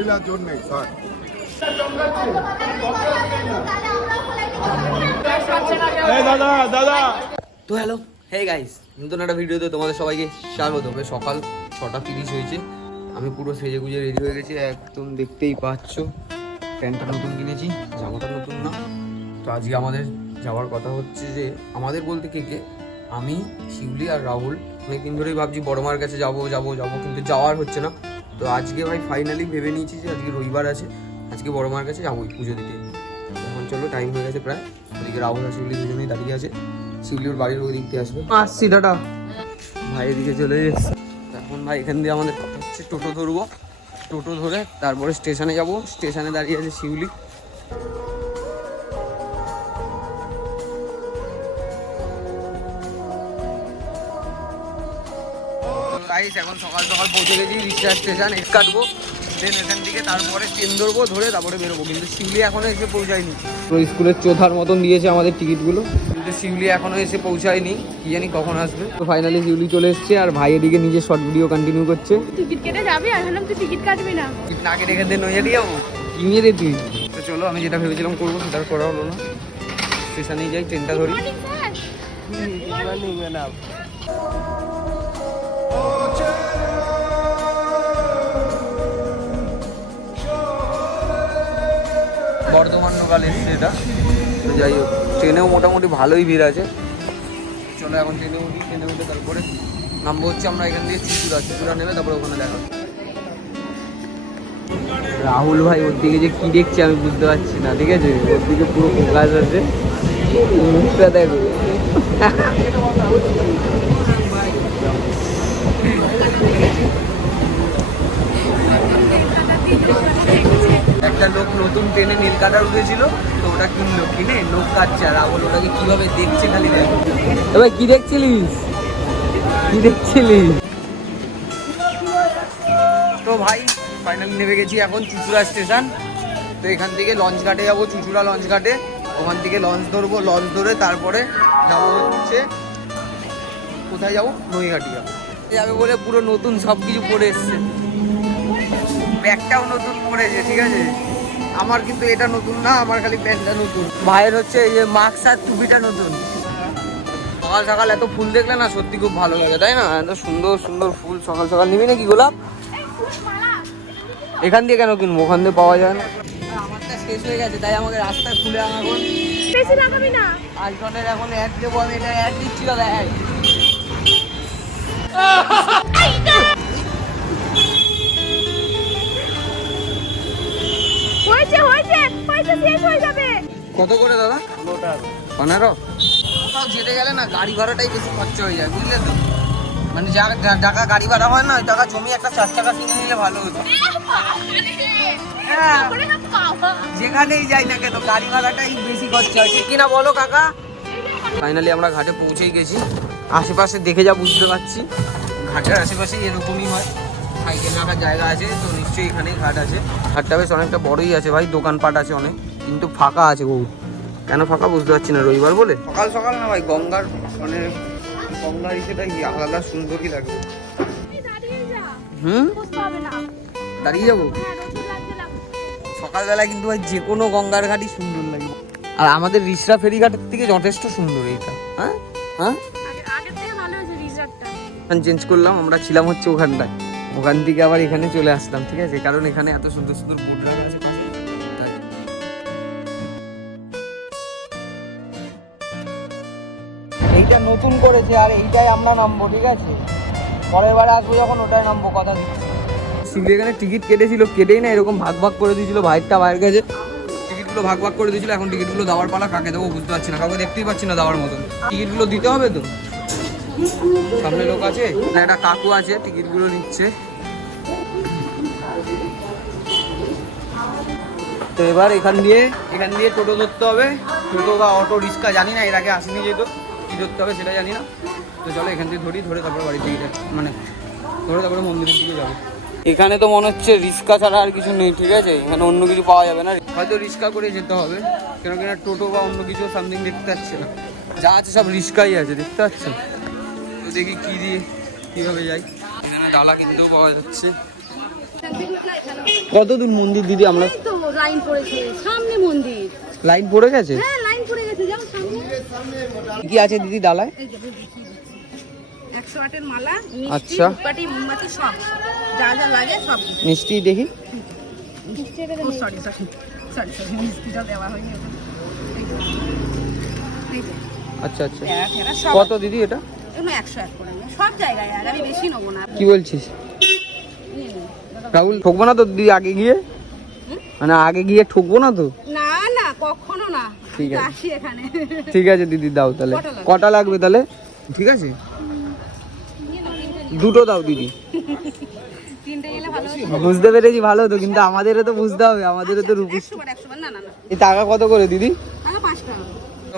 মহিলার জন্যে স্যার। তো হ্যালো হে গাইস নতুন একটা ভিডিওতে তোমাদের সবাইকে স্বাগত। সকাল ছটা তিরিশ হয়েছে। আমি পুরো সেজে গুজে রেডি হয়ে গেছি। একদম দেখতেই পাচ্ছ প্যান্টটা নতুন কিনেছি জামাটা নতুন না। তো আজকে আমাদের যাওয়ার কথা হচ্ছে যে আমাদের বলতে কে কে আমি শিউলি আর রাহুল অনেকদিন ধরেই ভাবছি বড় মার কাছে যাব যাব যাব কিন্তু যাওয়ার হচ্ছে না। তো আজকে ভাই ফাইনালি ভেবে নিয়েছি যে আজকে রবিবার আছে আজকে বড় মার কাছে যাবোই পুজো দিতে। এখন চলো টাইম হয়ে গেছে প্রায় ওদিকে রাহুল আর শিউলি দুজনেই দাঁড়িয়ে আছে। শিউলি ওর বাড়ির ওই দিক দিয়ে আসবে। আসছি দাদা ভাই এদিকে চলে এসেছি এখন ভাই এখান দিয়ে আমাদের হচ্ছে টোটো ধরবো। টোটো ধরে তারপরে স্টেশনে যাব। স্টেশনে দাঁড়িয়ে আছে শিউলি। গাইস এখন সকাল সকাল পৌঁছে গেছি রিক্সা স্টেশন এস কাটবো দেন এখান থেকে তারপরে ট্রেন ধরবো ধরে তারপরে বেরোবো। কিন্তু শিউলি এখনও এসে পৌঁছায়নি। স্কুলের চোথার মতন দিয়েছে আমাদের টিকিটগুলো। কিন্তু শিউলি এখনও এসে পৌঁছায়নি কি জানি কখন আসবে। তো ফাইনালি শিউলি চলে এসছে আর ভাই এদিকে নিজের শর্ট ভিডিও কন্টিনিউ করছে। টিকিট কেটে যাবি? আর ভাবলাম তুই টিকিট কাটবি না। টিকিট না কেটে নইয়া দিয়ে যাব? কি নিয়ে দে তুই। তো চলো আমি যেটা ভেবেছিলাম করব সেটা করা হলো না। স্টেশনেই যাই ট্রেনটা ধরি। মর্নিং লোকাল এসছে এটা। তো যাই হোক ট্রেনেও মোটামুটি ভালোই ভিড় আছে। চলো এখন ট্রেনে উঠি ট্রেনে উঠে তারপরে নামবো হচ্ছে আমরা এখান দিয়ে চুচুড়া চুচুড়া নেবে তারপরে ওখানে দেখা রাহুল ভাই ওর দিকে যে কি দেখছি আমি বুঝতে পারছি না ঠিক আছে? ওর দিকে পুরো ফোকাস আছে। মুখটা দেখো একটা লোক নতুন ট্রেনে নীল কাটার উঠেছিল তো ওটা কিনলো, কিনে লোক কাটছে আর রাহুল ওটাকে কীভাবে দেখছে খালি দেখো। এবার কি দেখছিলিস? কি দেখছিলিস? তো ভাই ফাইনালি নেমে গেছি এখন চুচুড়া স্টেশন তো এখান থেকে লঞ্চ ঘাটে যাব, চুচুড়া লঞ্চ ঘাটে। ওখান থেকে লঞ্চ ধরবো লঞ্চ ধরে তারপরে যাব হচ্ছে, কোথায় যাব? নৈহাটি যাব। যাবে বলে পুরো নতুন সব কিছু পরে এসছে। ব্যাগটাও নতুন পরেছে ঠিক আছে? আমার কিন্তু এটা নতুন না আমার খালি প্যান্টটা নতুন। ভাইয়ের হচ্ছে এই যে মাস্ক আর টুপিটা নতুন। সকাল সকাল এত ফুল দেখলে না সত্যি খুব ভালো লাগে তাই না? এত সুন্দর সুন্দর ফুল সকাল সকাল। নিবি নাকি গোলাপ? এখান দিয়ে কেন কিনবো? ওখান দিয়ে পাওয়া যায় না। আমারটা শেষ হয়ে গেছে তাই আমাকে রাস্তায় খুলে আমার এখন বেশি লাগাবি না। এখন অ্যাড দেবো আমি এটা অ্যাড দিচ্ছি দাদা অ্যাড পয়সা শেষ হয়ে যাবে। কত করে দাদা? পনেরো? কোথাও যেতে গেলে না গাড়ি ভাড়াটাই বেশি খরচা হয়ে যায় বুঝলে তো? মানে যা টাকা গাড়ি ভাড়া হয় না ওই টাকা জমি একটা চার টাকা কিনে নিলে ভালো হতো। হ্যাঁ, যেখানেই যাই না কেন গাড়ি ভাড়াটাই বেশি খরচা হয়। ঠিক কিনা বলো কাকা? ফাইনালি আমরা ঘাটে পৌঁছেই গেছি। আশেপাশে দেখে যা বুঝতে পারছি। ঘাটের আশেপাশে এরকমই হয়। সাইকেল রাখার জায়গা আছে তো নিশ্চয়ই এখানেই ঘাট আছে। ঘাটটা বেশ অনেকটা বড়ই আছে ভাই দোকানপাট আছে অনেক কিন্তু ফাঁকা আছে বহু কেন ফাঁকা বুঝতে পারছি না রবিবার বলে? সকাল সকাল না ভাই গঙ্গার মানে গঙ্গার ইসেটা আলাদা সুন্দরই লাগবে? হুম? দাঁড়িয়ে যাব? সকালবেলা কিন্তু ভাই যে কোনো গঙ্গার ঘাটই সুন্দর লাগে। আর আমাদের রিসরা ফেরিঘাটের থেকে যথেষ্ট সুন্দর এইটা হ্যাঁ? হ্যাঁ? চেঞ্জ করলাম আমরা ছিলাম হচ্ছে ওখানটায়। ওখান থেকে আবার এখানে চলে আসলাম ঠিক আছে? কারণ এখানে এত সুন্দর সুন্দর বোট রাখা আছে এইটা নতুন করেছে আর এইটাই আমরা নামবো ঠিক আছে? পরের বার আসব যখন ওটাই নামবো কথা দিচ্ছি। শিবলি এখানে টিকিট কেটেছিল কেটেই না এরকম ভাগ ভাগ করে দিয়েছিল ভাইয়েরটা বাইরের কাছে। টিকিটগুলো ভাগ ভাগ করে দিয়েছিল এখন টিকিটগুলো দেওয়ার পালা কাকে দেবো বুঝতে পারছি না কাউকে দেখতেই পাচ্ছি না দেওয়ার মতন। টিকিটগুলো দিতে হবে তো? সামনে লোক আছে? না একটা কাকু আছে টিকিটগুলো নিচ্ছে। তো এবার এখান দিয়ে এখান দিয়ে টোটো ধরতে হবে। টোটো বা অটো রিক্সা জানি না এর আগে আসেনি যেহেতু। কী ধরতে হবে সেটা জানি না। তো চলো এখান থেকে ধরি ধরে তারপরে বাড়ির দিকে মানে ধরে তারপরে মন্দিরের দিকে যাব। এখানে তো মনে হচ্ছে রিক্সা ছাড়া আর কিছু নেই ঠিক আছে? এখানে অন্য কিছু পাওয়া যাবে না। হয়তো রিক্সা করে যেতে হবে কেন কিনা টোটো বা অন্য কিছু সামথিং দেখতে পাচ্ছে না। যা আছে সব রিক্সাই আছে দেখতে পাচ্ছেন তো দেখি কি দিয়ে কীভাবে যাই। এখানে ডালা কিনতেও পাওয়া যাচ্ছে। দেখানো কত দূর মন্দির দিদি আমরা? লাইন পড়েছে। সামনে মন্দির। লাইন পড়ে গেছে? হ্যাঁ লাইন পড়ে গেছে যাও সামনে। কি আছে দিদি ডালায়? মালা আচ্ছা। মোমবাতি সব। যা যা লাগে সব। মিষ্টি দেখি। ও সরি সরি সরি সরি মিষ্টিটা দেওয়া হয়নি ওখানে। এই যে। এই যে, আচ্ছা আচ্ছা। কত দিদি এটা? এগুলো একশো এক করে নেবে। সব জায়গায় আর আমি বেশি নেব না। কি বলছিস? রাহুল ঠকবো না তো দিদি আগে গিয়ে? মানে আগে গিয়ে ঠকবো না তো? না না কখনো না। ঠিক আছে। এখানে। ঠিক আছে দিদি দাও তাহলে। কটা লাগবে? তাহলে? ঠিক আছে। দুটো দাও দিদি। তিনটে গেলে ভালো হতো। বুঝতে পেরেছি ভালো তো কিন্তু আমাদেরও তো বুঝতে হবে আমাদেরও তো রুপিস। না এই টাকা কত করে দিদি? টাকা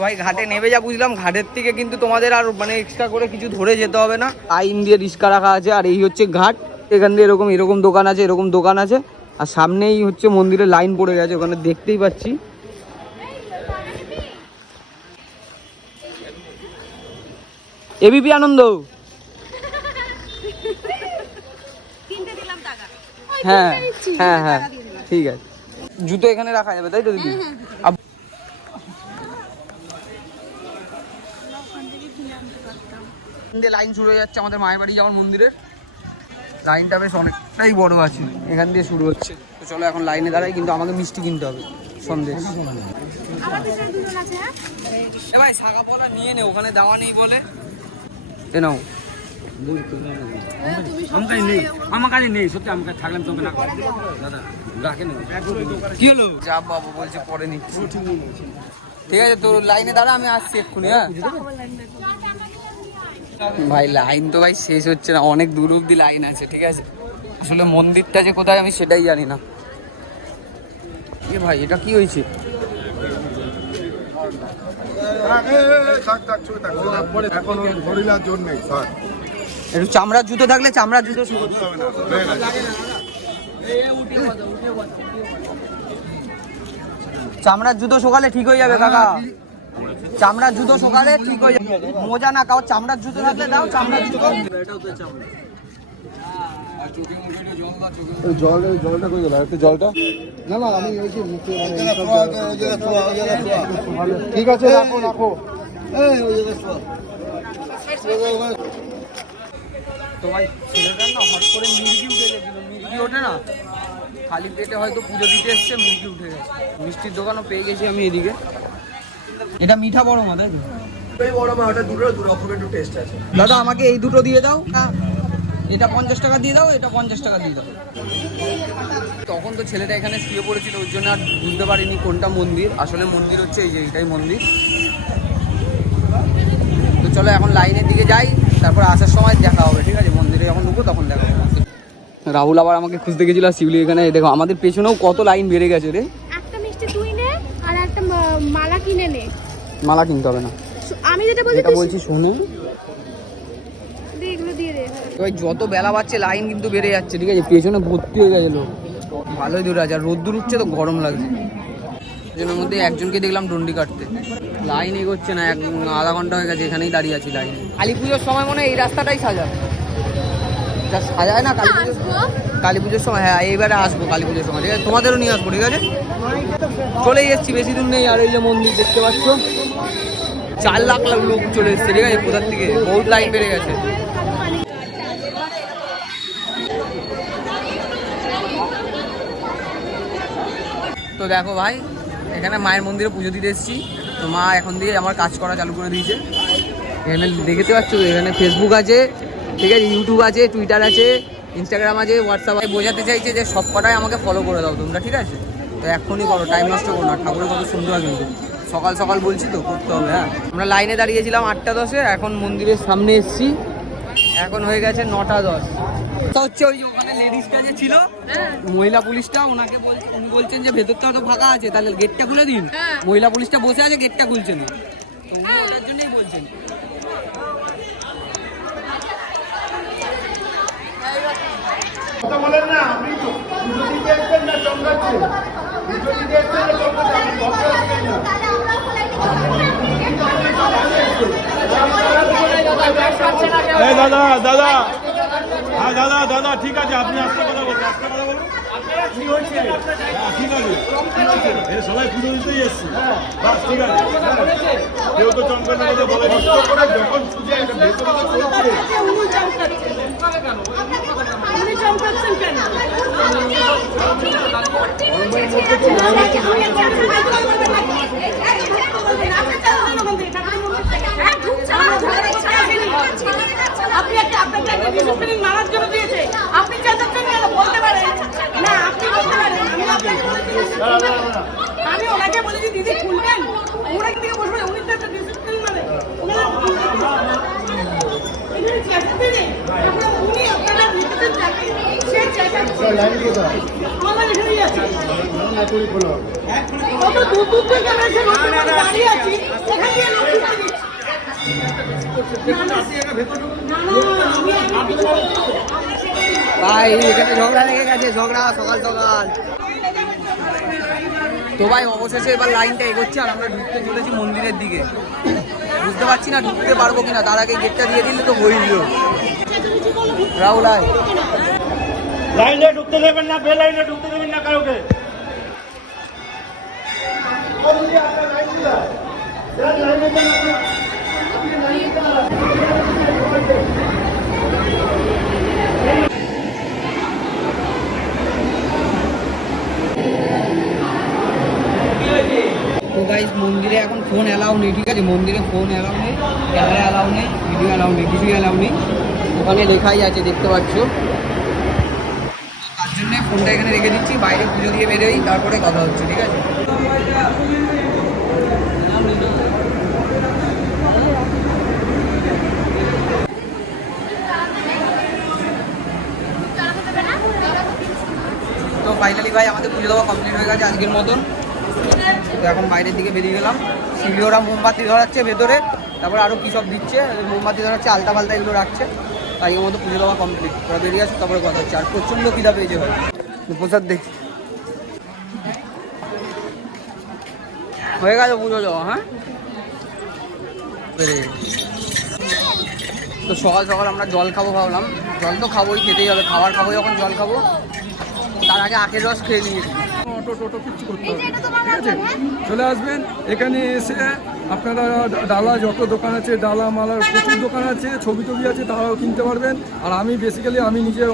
ভাই ঘাটে নেমে যা বুঝলাম ঘাটের থেকে কিন্তু তোমাদের আর মানে এক্সট্রা করে কিছু ধরে যেতে হবে না। লাইন দিয়ে রিক্সা রাখা আছে আর এই হচ্ছে ঘাট। এখান দিয়ে এরকম এরকম দোকান আছে এরকম দোকান আছে। আর সামনেই হচ্ছে মন্দিরের লাইন পড়ে গেছে ওখানে দেখতেই পাচ্ছি। এবিপি আনন্দ তিনটে দিলাম টাকা হ্যাঁ হ্যাঁ হ্যাঁ ঠিক আছে। জুতো এখানে রাখা যাবে তাই তো দিদি? দিয়ে লাইন শুরু হয়ে যাচ্ছে আমাদের মায়ের বাড়ি যাওয়ার মন্দিরের লাইনটা বেশ অনেকটাই বড় আছে এখান দিয়ে শুরু হচ্ছে। তো চলো এখন লাইনে দাঁড়াই কিন্তু আমাকে মিষ্টি কিনতে হবে সন্দেশ। এ ভাই শাখা পলা নিয়ে নে ওখানে দেওয়া নেই বলে। এ নাও। ঠিক আছে তোর লাইনে দাঁড়া আমি আসছি এক্ষুনি হ্যাঁ? ভাই লাইন তো ভাই শেষ হচ্ছে না। অনেক দূর অব্দি লাইন আছে, ঠিক আছে? আসলে মন্দিরটা যে কোথায় আমি সেটাই জানি না। এ ভাই, এটা কি হয়েছে? একটু চামড়ার জুতো থাকলে চামড়ার জুতো চামড়ার জুতো সকালে ঠিক হয়ে যাবে, কাকা। চামড়ার জুতো সকালে ঠিক হয়ে যাবে মোজা না কাউ চামড়ার জুতো থাকলে দাও চামড়ার জুতো। জল জলটা কই গেল? একটু জলটা? না না আমি ওই যে মুখে ঠিক আছে রাখো রাখো। তো ভাই ছেলেটার না হট করে মির্গি উঠে গেছিল। মির্গি ওঠে না? খালি পেটে হয়তো পুজো দিতে এসছে মির্গি উঠে গেছে। মিষ্টির দোকানও পেয়ে গেছি আমি এদিকে। এটা মিঠা বড় মা তাই তো? দাদা আমাকে এই দুটো দিয়ে দাও। এটা পঞ্চাশ টাকা দিয়ে দাও এটা পঞ্চাশ টাকা দিয়ে দাও। তখন তো ছেলেটা এখানে শুয়ে পড়েছিল ওর জন্য আর বুঝতে পারিনি কোনটা মন্দির। আসলে মন্দির হচ্ছে এই যে এটাই মন্দির। তো চলো এখন লাইনের দিকে যাই তারপর আসার সময় দেখা হবে ঠিক আছে? মন্দিরে যখন ঢুকবো তখন দেখা হবে। রাহুল আবার আমাকে খুঁজতে গেছিল আর শিবলি এখানে দেখো আমাদের পেছনেও কত লাইন বেড়ে গেছে রে। একটা মিষ্টি তুই নে আর একটা মালা কিনে নে। মালা কিনতে হবে না। আমি যেটা বলছি যেটা তুই বলছি শোনো। দে, এগুলো দিয়ে দে। তো এই যত বেলা বাড়ছে লাইন কিন্তু বেড়ে যাচ্ছে ঠিক আছে? পেছনে ভর্তি হয়ে গেছে লোক। ভালোই দূর আছে আর রোদ্দুর উঠছে তো গরম লাগছে। জনের মধ্যে একজনকে দেখলাম ডন্ডি কাটতে। লাইন এগোচ্ছে না এক আধা ঘণ্টা হয়ে গেছে এখানেই দাঁড়িয়ে আছি লাইনে কালী পুজোর সময় মনে হয় এই রাস্তাটাই সাজায়। যা সাজায় না কালী পুজোর কালী পুজোর সময় হ্যাঁ এইবারে আসব কালী পুজোর সময় ঠিক আছে? তোমাদেরও নিয়ে আসব ঠিক আছে? চলেই এসছি বেশি দূর নেই আর এই যে মন্দির দেখতে পাচ্ছ। চার লাখ লাখ লোক চলে এসছে, ঠিক আছে? কোথার থেকে? বহুত লাইন বেড়ে গেছে। তো দেখো ভাই, এখানে মায়ের মন্দিরে পুজো দিতে এসেছি। তো মা এখন দিয়ে আমার কাজ করা চালু করে দিয়েছে। এখানে দেখতে পাচ্ছ, এখানে ফেসবুক আছে, ঠিক আছে? ইউটিউব আছে টুইটার আছে ইনস্টাগ্রাম আছে হোয়াটসঅ্যাপ আছে। বোঝাতে চাইছে যে সব কটাই আমাকে ফলো করে দাও তোমরা, ঠিক আছে? তো এখনই করো টাইম নষ্ট করো না। ঠাকুরের কথা সুন্দর কিন্তু। সকাল সকাল বলছি তো করতে হবে হ্যাঁ। আমরা লাইনে দাঁড়িয়েছিলাম আটটা দশে এখন মন্দিরের সামনে এসেছি। এখন হয়ে গেছে নটা দশ। তা হচ্ছে ওই যে ওখানে লেডিসটা যে ছিল মহিলা পুলিশটা ওনাকে বলছে উনি বলছেন যে ভেতরটা তো ফাঁকা আছে তাহলে গেটটা খুলে দিন। মহিলা পুলিশটা বসে আছে গেটটা খুলছে না। তো উনি ওটার জন্যই বলছেন। কথা বলেন না আপনি তো দাদা দাদা। হ্যাঁ দাদা দাদা ঠিক আছে আপনি আস্তে কথা বলুন আস্তে কথা বলুন। হ্যাঁ, ঠিক আছে সবাই পুজো দিতেই এসছি। বাস ঠিক আছে। কেউ তো চমকানোর কথা বলে যখন পুজো ভেতরে চলছে কেন? আপনি একটা আপনাকে একটা ডিসিপ্লিন মারার দিয়েছে আপনি চেঁচাচ্ছেন কেন বলতে পারেন না আপনি বলতে পারেন আমি আপনাকে বলেছি আমি ওনাকে বলেছি দিদি খুলবেন ওনাকে দিকে বসবে উনি তো একটা ডিসিপ্লিন মানে আপনারা কত দূর দূর থেকে আমরা এসে দাঁড়িয়ে আছি এখান ভাই এখানে ঝগড়া লেগে গেছে ঝগড়া সকাল সকাল। তো ভাই অবশেষে এবার লাইনটা এগোচ্ছে আর আমরা ঢুকতে চলেছি মন্দিরের দিকে। বুঝতে পারছি না ঢুকতে পারব কিনা তার আগে গেটটা দিয়ে দিলে তো হইল রাহুল আয়। লাইনে ঢুকতে দেবেন না বে লাইনে ঢুকতে দেবেন না কারোকে মন্দিরে এখন ফোন অ্যালাউ নেই, ঠিক আছে? মন্দিরে ফোন অ্যালাউ নেই ক্যামেরা অ্যালাউ নেই ভিডিও অ্যালাউ নেই কিছুই অ্যালাউ নেই। ওখানে লেখাই আছে, দেখতে পাচ্ছ। তার জন্য ফোনটা এখানে রেখে দিচ্ছি, বাইরে পুজো দিয়ে বেরোই, তারপরে কথা হচ্ছে, ঠিক আছে? ফাইনালি ভাই আমাদের পুজো দেওয়া কমপ্লিট হয়ে গেছে আজকের মতন। তো এখন বাইরের দিকে বেরিয়ে গেলাম। সিগলি ওরা মোমবাতি ধরাচ্ছে ভেতরে তারপর আরও কী সব দিচ্ছে মোমবাতি ধরাচ্ছে আলতা পাল্টা এগুলো রাখছে। তাই মতো পুজো দেওয়া কমপ্লিট ওরা বেরিয়ে আসছে তারপরে কথা হচ্ছে। আর প্রচণ্ড খিদা পেয়েছে ভাই। প্রসাদ দেখ। হয়ে গেছে পুজো দেওয়া হ্যাঁ? তো সকাল সকাল আমরা জল খাব ভাবলাম। জল তো খাবোই খেতেই হবে। খাবার খাব যখন জল খাব। তার আগে আখের রস খেয়ে নিয়েছি। অটো টোটো কিচ্ছু করতে হবে ঠিক আছে? চলে আসবেন এখানে এসে আপনারা ডালা যত দোকান আছে ডালা মালার প্রচুর দোকান আছে ছবি টবি আছে তারাও কিনতে পারবেন। আর আমি বেসিক্যালি আমি নিজে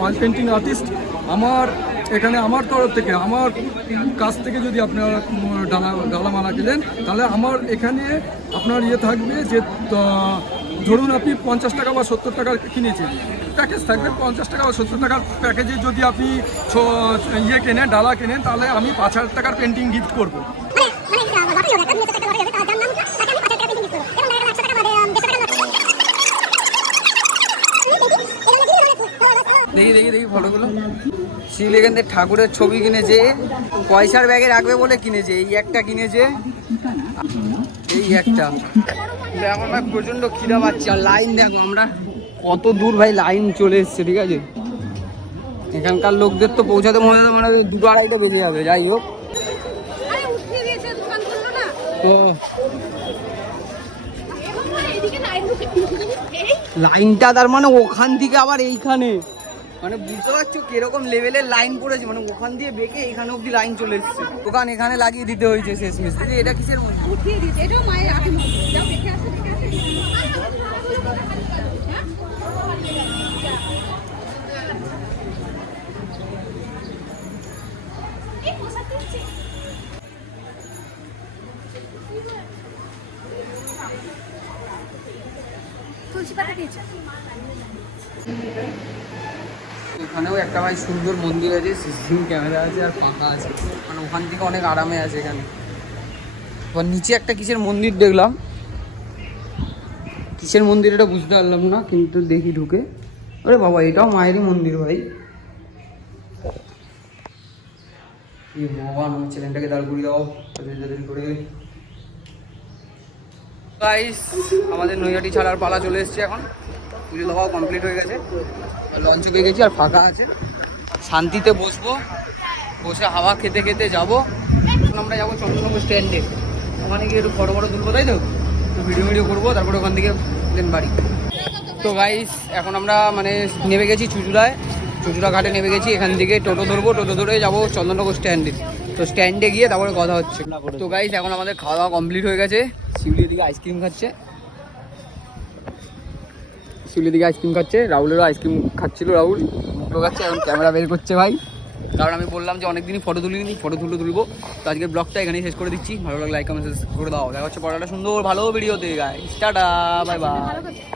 অয়েল পেন্টিং আর্টিস্ট আমার এখানে আমার তরফ থেকে আমার কাছ থেকে যদি আপনারা ডালা ডালা মালা কিনেন তাহলে আমার এখানে আপনার ইয়ে থাকবে যে ধরুন আপনি পঞ্চাশ টাকা বা সত্তর টাকা কিনেছেন। প্যাকেজ থাকবে পঞ্চাশ টাকা বা সত্তর টাকার প্যাকেজে যদি আপনি ইয়ে কেনেন ডালা কেনেন তাহলে আমি পাঁচ হাজার টাকার পেন্টিং গিফট করব দেখি দেখি দেখি ফটোগুলো শিলিগঞ্জের ঠাকুরের ছবি কিনেছে পয়সার ব্যাগে রাখবে বলে কিনেছে এই একটা কিনেছে এই একটা এখন প্রচণ্ড খিদা পাচ্ছে আর লাইন দেখো আমরা কত দূর ভাই লাইন চলে এসছে ঠিক আছে? এখানকার লোকদের তো পৌঁছাতে পৌঁছাতে মানে দুটো আড়াইটা বেজে যাবে যাই হোক। তো লাইনটা তার মানে ওখান থেকে আবার এইখানে। মানে বুঝতে পারছ কীরকম লেভেলের লাইন পড়েছে মানে ওখান দিয়ে বেঁকে এখানে অব্দি লাইন চলে এসছে। দোকান এখানে লাগিয়ে দিতে হয়েছে শেষ মেশ এটা কিসের মধ্যে উঠিয়ে দিয়েছে এটাও মায়ের আগে যাও দেখে আসো দেখে আসো হ্যাঁ? এই পোশাক দিচ্ছি তুলসী এখানেও একটা ভাই সুন্দর মন্দির আছে, সিসিটিভি ক্যামেরা আছে আর ফাঁকা আছে। মানে ওখান থেকে অনেক আরামে আছে এখানে। এবার নিচে একটা কিসের মন্দির দেখলাম। কিসের মন্দির এটা বুঝতে পারলাম না, কিন্তু দেখি ঢুকে। আরে বাবা, এটাও মায়েরই মন্দির ভাই। এই ভগবান, আমার ছেলেটাকে দাঁড় করিয়ে দাও। তাড়াতাড়ি করে গাইস আমাদের নৈহাটি ছাড়ার পালা চলে এসেছে এখন। পুজো কমপ্লিট হয়ে গেছে। লঞ্চে পেয়ে গেছি আর ফাঁকা আছে। শান্তিতে বসবো। বসে হাওয়া খেতে খেতে যাব। এখন আমরা যাব চন্দ্রনগর স্ট্যান্ডে ওখানে গিয়ে একটু ফটো ফটো তুলবো, তাই তো? ভিডিও ভিডিও করব, তারপরে ওখান থেকে দেন বাড়ি। তো গাইস এখন আমরা মানে নেমে গেছি চুচুড়ায়। চুচুড়া ঘাটে নেমে গেছি, এখান থেকে টোটো ধরবো, টোটো ধরে যাব চন্দননগর স্ট্যান্ডে তো স্ট্যান্ডে গিয়ে তারপরে কথা হচ্ছে। তো গাইস এখন আমাদের খাওয়া দাওয়া কমপ্লিট হয়ে গেছে। শিউলির দিকে আইসক্রিম খাচ্ছে। শিউলির দিকে আইসক্রিম খাচ্ছে। রাহুলেরও আইসক্রিম খাচ্ছিল রাহুল। মুখলো খাচ্ছে এখন ক্যামেরা বের করছে ভাই। কারণ আমি বললাম যে অনেকদিনই ফটো তুলিনি ফটো তুলে তুলবো। তো আজকের ব্লগটা এখানেই শেষ করে দিচ্ছি। ভালো লাগলে লাইক কমেন্ট করে দাও। দেখা হচ্ছে পড়াটা সুন্দর ভালো ভিডিও ভিডিওতে গাইস টাটা বাই বাই